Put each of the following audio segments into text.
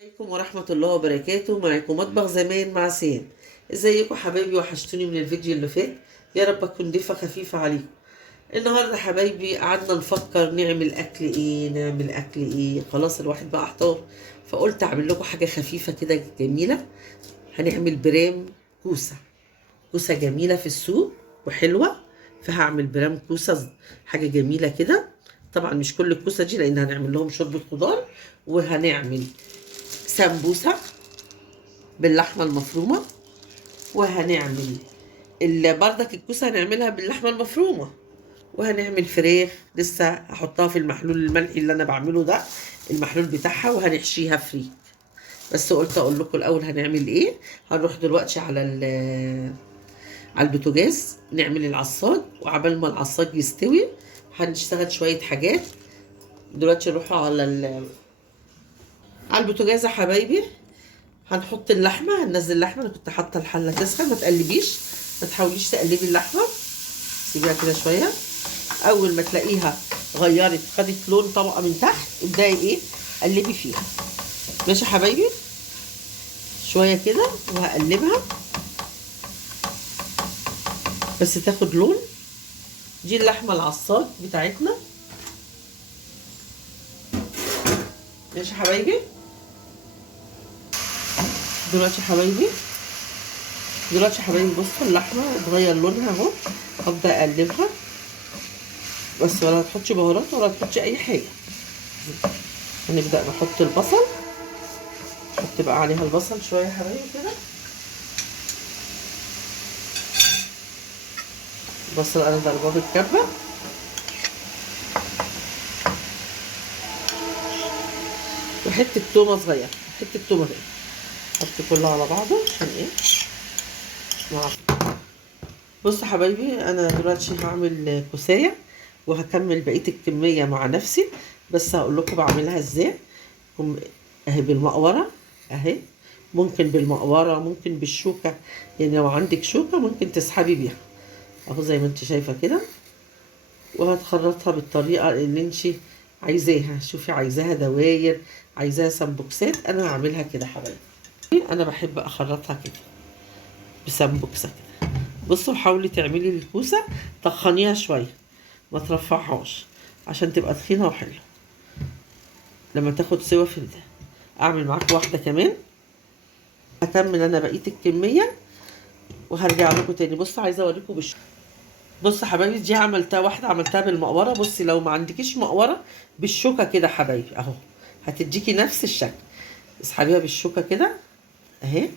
عليكم ورحمة الله وبركاته. معاكم مطبخ زمان مع سين. ازيكم حبايبي؟ وحشتوني من الفيديو اللي فات. يا رب اكون ضيفة خفيفة عليكم. النهاردة حبايبي قعدنا نفكر نعمل اكل ايه. خلاص الواحد بقى احتار، فقلت اعمل لكم حاجة خفيفة كده جميلة. هنعمل برام كوسة. كوسة جميلة في السوق وحلوة، فهعمل برام كوسة حاجة جميلة كده. طبعا مش كل الكوسة دي لان هنعمل لهم شوربة خضار، وهنعمل سمبوسة باللحمة المفرومة، وهنعمل بردك الكوسة هنعملها باللحمة المفرومة، وهنعمل فراخ لسه هحطها في المحلول الملحي اللي انا بعمله ده، المحلول بتاعها، وهنحشيها فريك. بس قلت اقول لكم الاول هنعمل ايه. هنروح دلوقتي على البوتاجاز نعمل العصاج، وعبال ما العصاج يستوي هنشتغل شوية حاجات. دلوقتي نروح على البوتاجاز يا حبايبي. هنحط اللحمه، هننزل اللحمه. انا كنت حاطه الحله تسخن، ما تقلبيش، ما تحاوليش تقلبي اللحمه، سيبيها كده شويه. اول ما تلاقيها غيرت خدت لون طبقه من تحت، ابداي ايه قلبي فيها. ماشي يا حبايبي، شويه كده وهقلبها بس تاخد لون. دي اللحمه العصاج بتاعتنا. ماشي يا حبايبي. دلوقتي يا حبايبي بصوا اللحمه اتغير لونها اهو. هبدا اقلبها بس، ولا تحطش بهارات ولا تحطش اي حاجه. هنبدا نحط البصل، نحط بقى عليها البصل شويه يا حبايبي كده. البصل انا ضرباه بالكبه، وحته تومه صغيره، حته تومه كده. حط كله على بعضه عشان ايه مع. بصوا حبايبي، انا دلوقتي هعمل كوسايه وهكمل بقيه الكميه مع نفسي، بس هقول لكم بعملها ازاي. اهي بالمقوره اهي، ممكن بالمقوره ممكن بالشوكه، يعني لو عندك شوكه ممكن تسحبي بيها اهو زي ما انت شايفه كده. وهتخرطها بالطريقه اللي انت عايزاها. شوفي عايزاها دواير، عايزاها سمبوكسات، انا هعملها كده حبايبي. انا بحب اخرطها كده بسمبوكسه كده. بصوا حاولي تعملي الكوسه طخنيها شويه، ما ترفعهاش عشان تبقى تخينه وحلوه لما تاخد سوا في ده. اعمل معاكم واحده كمان، هكمل انا بقيه الكميه وهرجع لكم تاني. بصوا عايزه اوريكم بصوا حبايبي، دي عملتها واحده عملتها بالمقوره. بصي لو ما عندكيش مقوره بالشوكه كده حبايبي اهو، هتديكي نفس الشكل. اسحبيها بالشوكه كده اهي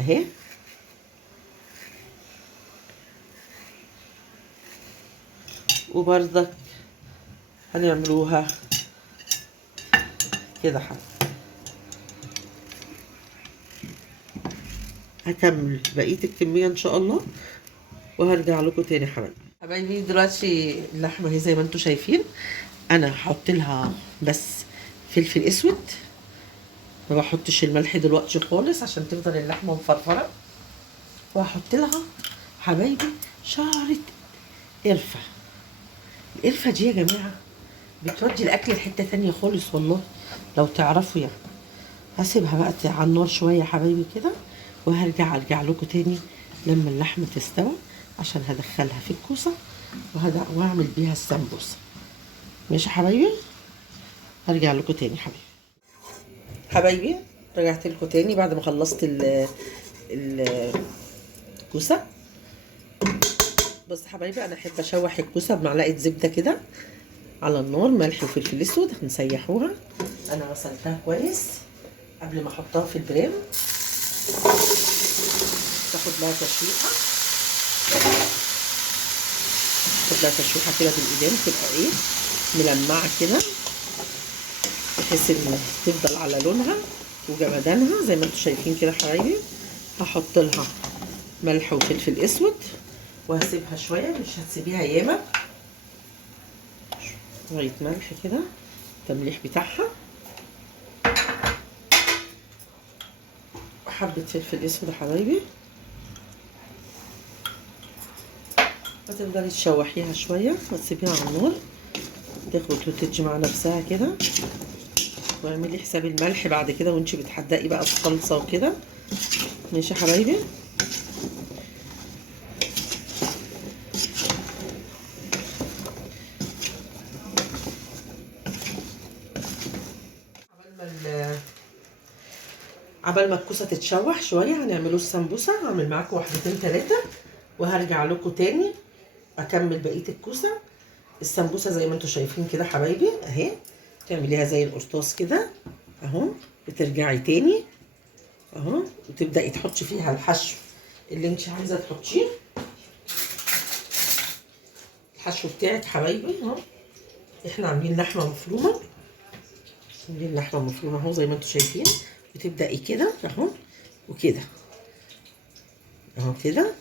اهي. وبرضك هنعملوها كده حبايبي. هكمل بقيه الكميه ان شاء الله وهرجع لكم تاني حبايبي. دلوقتي اللحمه اهي زي ما انتم شايفين. انا هحط لها بس فلفل اسود، ما بحطش الملح دلوقتي خالص عشان تفضل اللحمه مفرفره. وهحط لها حبايبي شعرة قرفه. القرفه دي يا جماعه بتودي الاكل لحته تانية خالص والله، لو تعرفوا يعني. هسيبها بقى على النار شويه يا حبايبي كده، ارجع لكم تاني لما اللحمه تستوي، عشان هدخلها في الكوسه واعمل بيها السمبوسه. ماشي يا حبايبي، هرجع لكم تاني حبايبي. رجعت لكم تاني بعد ما خلصت الكوسه. بص يا حبايبي، انا احب اشوح الكوسه بمعلقه زبده كده على النار، ملح وفلفل اسود هنسيحوها. انا غسلتها كويس قبل ما احطها في البرام. تاخد لها تشويحه، كده بالايدين، تبقى ايه ملمعه كده، بحيث ان تفضل على لونها وجمدانها زي ما انتم شايفين كده حبايبي. هحط لها ملح وفلفل اسود وهسيبها شويه، مش هتسيبيها ياما، شويه ملح كده التمليح بتاعها، وحبه فلفل اسود يا حبايبي. هتفضلي تشوحيها شويه وتسيبيها على النار تاخد وتدي مع نفسها كده. واعملي حساب الملح بعد كده وانتي بتحدقي بقى الصلصه وكده. ماشي يا حبايبي. عبال ما الكوسه تتشوح شويه هنعملوا السمبوسه. هعمل معاكم واحدتين 3 وهرجع لكم تاني اكمل بقيه الكوسه. السمبوسه زي ما انتم شايفين كده حبايبي اهي، تعمليها زي القرطاس كده اهو، بترجعي تاني اهو وتبداي تحطي فيها الحشو اللي انت عايزه تحطيه. الحشو بتاعك حبايبي اهو، احنا عاملين لحمه مفرومه، عاملين لحمه مفرومه اهو زي ما انتم شايفين. بتبداي كده اهو وكده اهو كده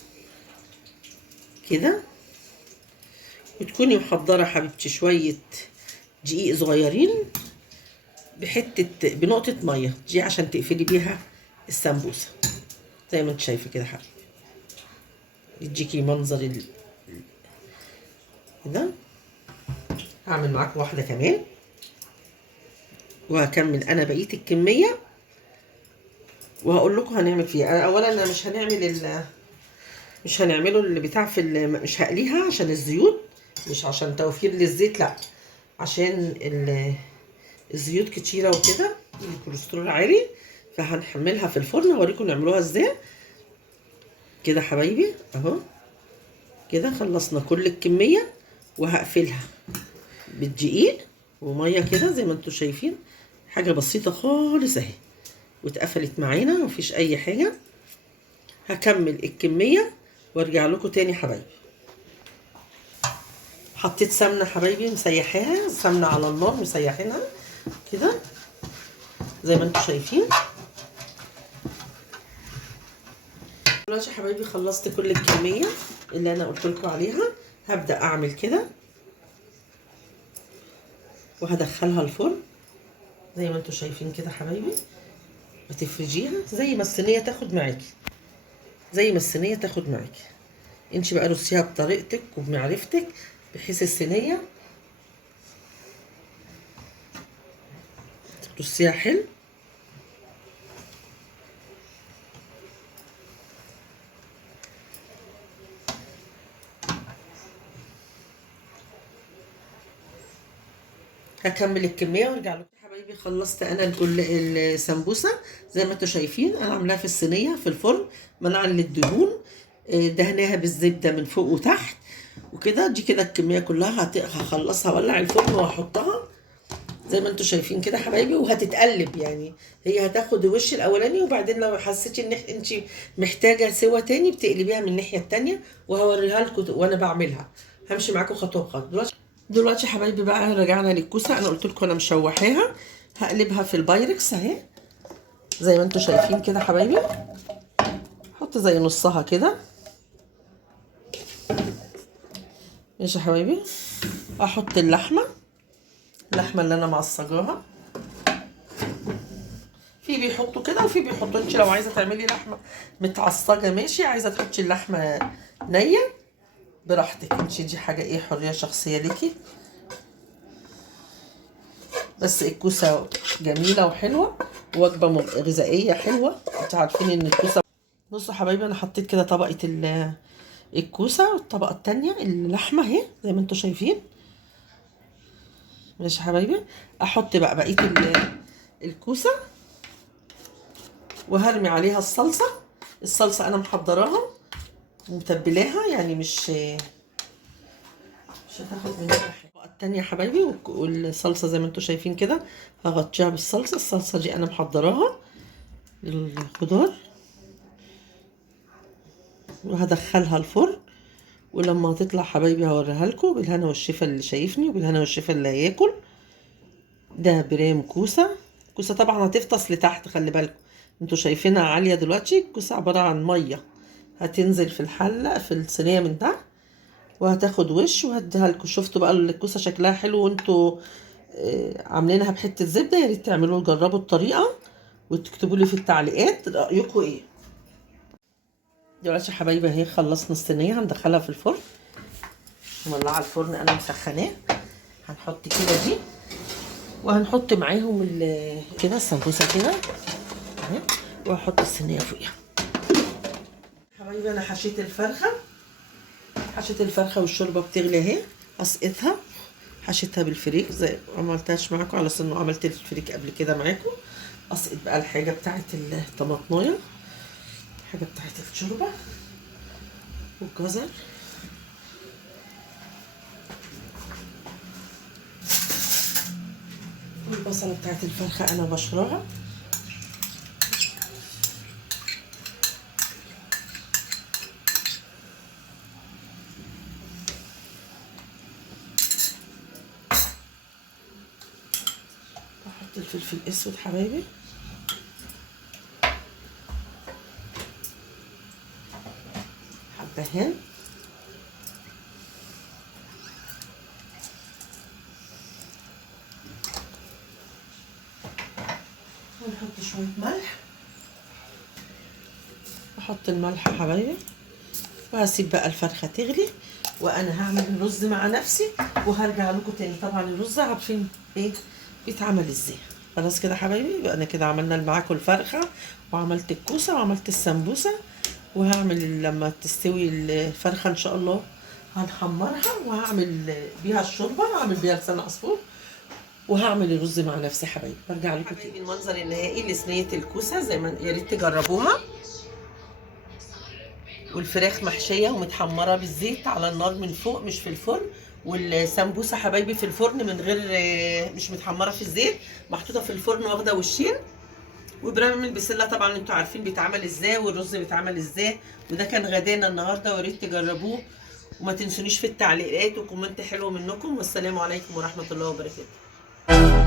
كده، وتكوني محضره حبيبتي شويه دقيق صغيرين بنقطه ميه دي عشان تقفلي بيها السمبوسه زي ما انت شايفه كده حبيبي. يديكي منظر كده. هعمل معاكم واحده كمان وهكمل انا بقيه الكميه وهقول لكم هنعمل فيها. أنا اولا مش هنعمله اللي بتاع مش هقليها عشان الزيوت، مش عشان توفير للزيت، لا عشان الزيوت كتيره وكده الكوليسترول عالي، فهنحملها في الفرن اوريكم نعملوها ازاي. كده حبايبي اهو كده خلصنا كل الكميه وهقفلها بالدقيق وميه كده زي ما انتم شايفين، حاجه بسيطه خالص اهي واتقفلت معانا مفيش اي حاجه. هكمل الكميه وارجع لكم تاني حبايبي. حطيت سمنه حبايبي مسيحاها، سمنه على النار مسيحينها كده زي ما انتم شايفين. دلوقتي يا حبايبي خلصت كل الكميه اللي انا قلت لكم عليها. هبدا اعمل كده وهدخلها الفرن زي ما انتم شايفين كده حبايبي. هتفرجيها زي ما الصينيه تاخد معاكي، زي ما الصينيه تاخد معاكي. انت بقى رصيها بطريقتك وبمعرفتك بحيث الصينيه ترصيها حلو. هكمل الكميه وارجع لكم حبايبي. خلصت انا السمبوسه زي ما انتم شايفين، انا عاملاها في الصينيه في الفرن منعا للدهون، دهناها بالزبده من فوق وتحت وكده. دي كده الكميه كلها هخلصها اولع الفرن وهحطها زي ما انتم شايفين كده حبايبي، وهتتقلب يعني هي هتاخد الوش الاولاني وبعدين لو حسيتي ان انت محتاجه سوا تاني بتقلبيها من الناحيه التانيه، وهوريها لكم وانا بعملها. همشي معاكم خطوه بخطوه. دلوقتي حبايبي بقى رجعنا للكوسه. انا قلت لكم انا مشوحاها، هقلبها في البايركس اهي زي ما انتم شايفين كده حبايبي. احط زي نصها كده ماشي يا حبايبي. احط اللحمه اللي انا معصجاها، في بيحطوا كده وفي بيحطوا، انت لو عايزه تعملي لحمه متعصجه ماشي، عايزه تحطي اللحمه نيه براحتك انت، دي حاجه ايه حريه شخصيه ليكي. بس الكوسه جميله وحلوه ووجبه غذائيه حلوه. انتوا عارفين ان الكوسه، بصوا حبايبي انا حطيت كده طبقه الكوسه والطبقه التانية اللحمه اهي زي ما انتوا شايفين ماشي يا حبايبي. احط بقى بقيه الكوسه وهرمي عليها الصلصه انا محضراها ومتبلاها يعني مش هتاخد مني حاجه. الطبقه التانية يا حبايبي والصلصه زي ما انتوا شايفين كده هغطيها بالصلصه. الصلصه دي انا محضراها للخضار وهدخلها الفرن، ولما هتطلع حبايبي هوريها لكم بالهنا والشفا اللي شايفني وبالهنا والشفا اللي هياكل. ده برام كوسه طبعا هتفطس لتحت، خلي بالكم انتوا شايفينها عاليه دلوقتي. الكوسه عباره عن ميه هتنزل في الحله في الصينيه من تحت وهتاخد وش وهديها لكم. شفتوا بقى الكوسه شكلها حلو وانتوا عاملينها بحته زبده. يا ريت تعملوا جربوا الطريقه وتكتبوا لي في التعليقات رايكم ايه. دلوقتي يا حبايبي اهي خلصنا الصينيه هندخلها في الفرن. مولعه الفرن انا مسخناه. هنحط كده دي وهنحط معاهم كده السمبوسه كده اهي، وهحط الصينيه فوقيها. حبايبي انا حشيت الفرخه والشوربه بتغلي اهي، اسقطها. حشيتها بالفريك زي ما عملتهاش معاكم، على انه عملت الفريك قبل كده معاكم. اسقط بقى الحاجه بتاعت الطماطمايه، الحاجه بتاعت الشوربه والجزر، والبصله بتاعت الفرخه انا بشرها. بحط الفلفل الاسود حبايبي، حبهان، ونحط شويه ملح. احط الملح يا حبايبي، وهسيب بقى الفرخه تغلي، وانا هعمل الرز مع نفسي وهرجع لكم تاني. طبعا الرز عارفين ايه بيتعمل ازاي. خلاص كده حبايبي، يبقى انا كده عملنا معاكم الفرخه، وعملت الكوسه، وعملت السمبوسه. وهعمل لما تستوي الفرخه ان شاء الله هنحمرها، وهعمل بيها الشوربه، هعمل بيها لسان عصفور، وهعمل الرز مع نفسي حبايبي. برجع لكم تاني. المنظر النهائي لصينيه الكوسه، زي ما يا ريت تجربوها. والفراخ محشيه ومتحمره بالزيت على النار من فوق مش في الفرن، والسمبوسه حبايبي في الفرن من غير، مش متحمره في الزيت، محطوطه في الفرن واخده وشين. وبرام البسله طبعا انتوا عارفين بيتعمل ازاي، والرز بيتعمل ازاي. وده كان غدانا النهارده، ويا ريت تجربوه. وما تنسونيش في التعليقات وكومنت حلو منكم. والسلام عليكم ورحمه الله وبركاته.